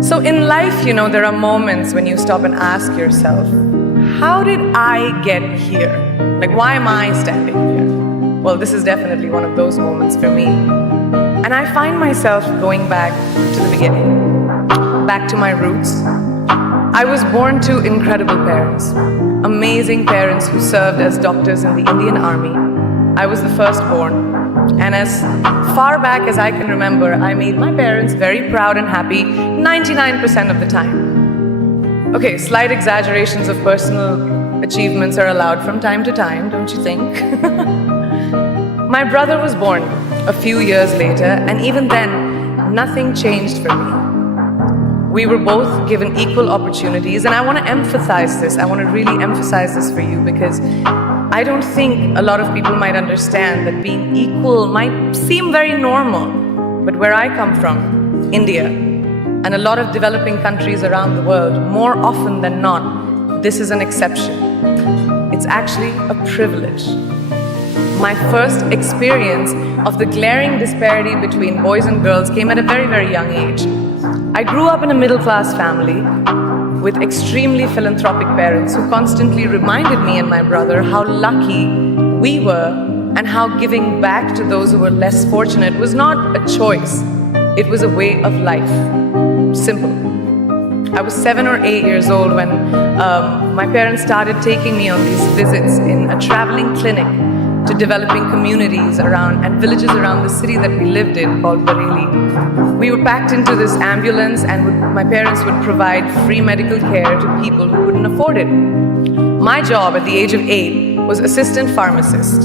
So in life, there are moments when you stop and ask yourself, how did I get here? Like, why am I standing here? Well, this is definitely one of those moments for me. And I find myself going back to the beginning, back to my roots. I was born to incredible parents, amazing parents who served as doctors in the Indian Army. I was the firstborn. And as far back as I can remember, I made my parents very proud and happy 99% of the time. Okay, slight exaggerations of personal achievements are allowed from time to time, don't you think? My brother was born a few years later, and even then, nothing changed for me. We were both given equal opportunities, and I want to emphasize this. I want to really emphasize this for you because I don't think a lot of people might understand that being equal might seem very normal. But where I come from, India, and a lot of developing countries around the world, more often than not, this is an exception. It's actually a privilege. My first experience of the glaring disparity between boys and girls came at a very, very young age. I grew up in a middle-class family with extremely philanthropic parents who constantly reminded me and my brother how lucky we were and how giving back to those who were less fortunate was not a choice, it was a way of life. Simple. I was 7 or 8 years old when my parents started taking me on these visits in a traveling clinic to developing communities around and villages around the city that we lived in called Bareilly. We were packed into this ambulance and my parents would provide free medical care to people who couldn't afford it. My job at the age of 8 was assistant pharmacist.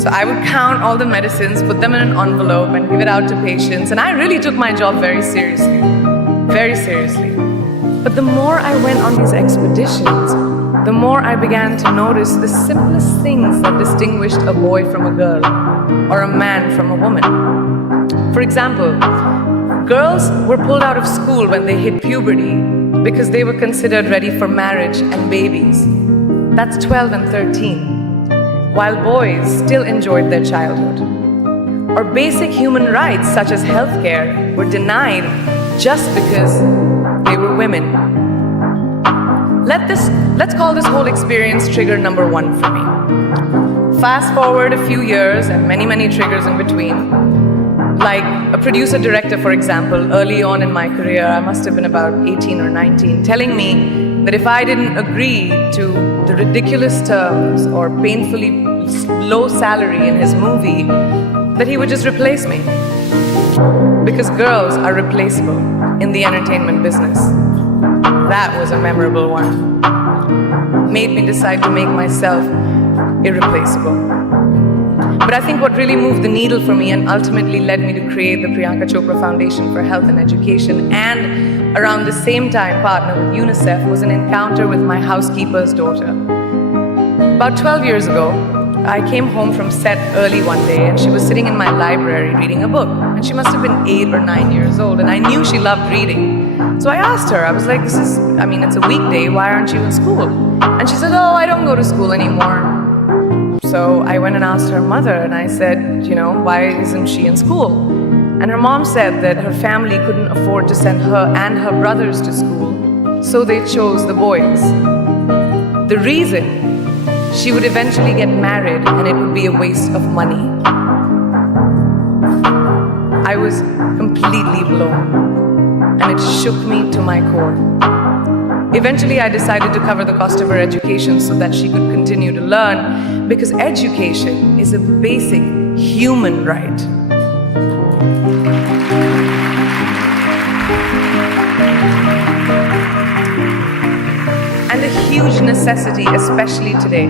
So I would count all the medicines, put them in an envelope and give it out to patients, and I really took my job very seriously. Very seriously. But the more I went on these expeditions, the more I began to notice the simplest things that distinguished a boy from a girl or a man from a woman. For example, girls were pulled out of school when they hit puberty because they were considered ready for marriage and babies. That's 12 and 13, while boys still enjoyed their childhood. Or basic human rights such as healthcare were denied just because they were women. Let's call this whole experience trigger number 1 for me. Fast forward a few years and many, many triggers in between. Like a producer-director, for example, early on in my career, I must have been about 18 or 19, telling me that if I didn't agree to the ridiculous terms or painfully low salary in his movie, that he would just replace me. Because girls are replaceable in the entertainment business. That was a memorable one. Made me decide to make myself irreplaceable. But I think what really moved the needle for me and ultimately led me to create the Priyanka Chopra Foundation for Health and Education, and around the same time partner with UNICEF, was an encounter with my housekeeper's daughter. About 12 years ago, I came home from set early one day and she was sitting in my library reading a book. And she must have been 8 or 9 years old, and I knew she loved reading. So I asked her, I was like, it's a weekday, why aren't you in school? And she said, oh, I don't go to school anymore. So I went and asked her mother and I said, why isn't she in school? And her mom said that her family couldn't afford to send her and her brothers to school, so they chose the boys. The reason? She would eventually get married and it would be a waste of money. I was completely blown, and it shook me to my core. Eventually, I decided to cover the cost of her education so that she could continue to learn, because education is a basic human right. And a huge necessity, especially today.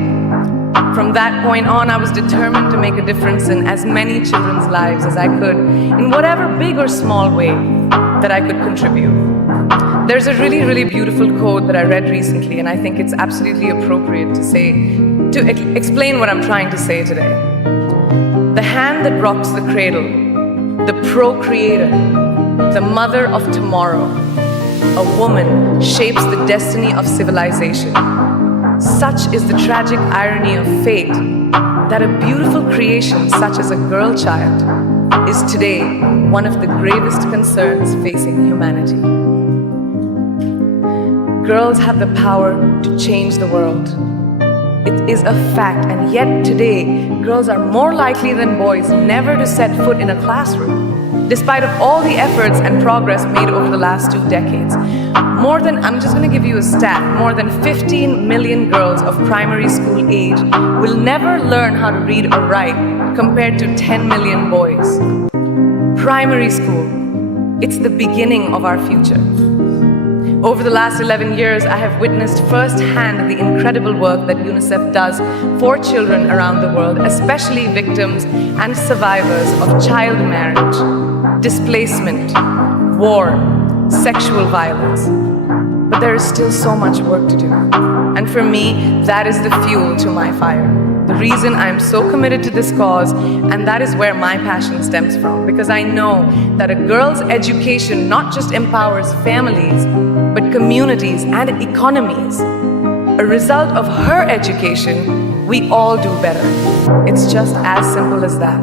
From that point on, I was determined to make a difference in as many children's lives as I could, in whatever big or small way that I could contribute. There's a really, really beautiful quote that I read recently, and I think it's absolutely appropriate to explain what I'm trying to say today. The hand that rocks the cradle, the procreator, the mother of tomorrow, a woman shapes the destiny of civilization. Such is the tragic irony of fate that a beautiful creation such as a girl child is today one of the gravest concerns facing humanity. Girls have the power to change the world. It is a fact, and yet today, girls are more likely than boys never to set foot in a classroom, despite of all the efforts and progress made over the last 2 decades. I'm just going to give you a stat, more than 15 million girls of primary school age will never learn how to read or write, compared to 10 million boys. Primary school, it's the beginning of our future. Over the last 11 years, I have witnessed firsthand the incredible work that UNICEF does for children around the world, especially victims and survivors of child marriage, displacement, war, sexual violence. But there is still so much work to do. And for me, that is the fuel to my fire. The reason I am so committed to this cause, and that is where my passion stems from, because I know that a girl's education not just empowers families, but communities and economies. A result of her education, we all do better. It's just as simple as that.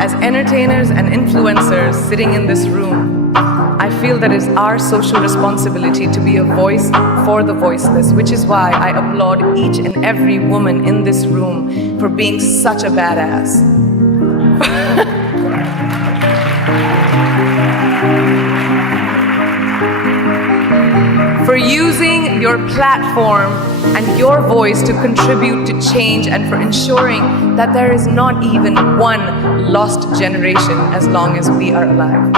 As entertainers and influencers sitting in this room, I feel that it's our social responsibility to be a voice for the voiceless, which is why I applaud each and every woman in this room for being such a badass. For using your platform and your voice to contribute to change, and for ensuring that there is not even one lost generation as long as we are alive.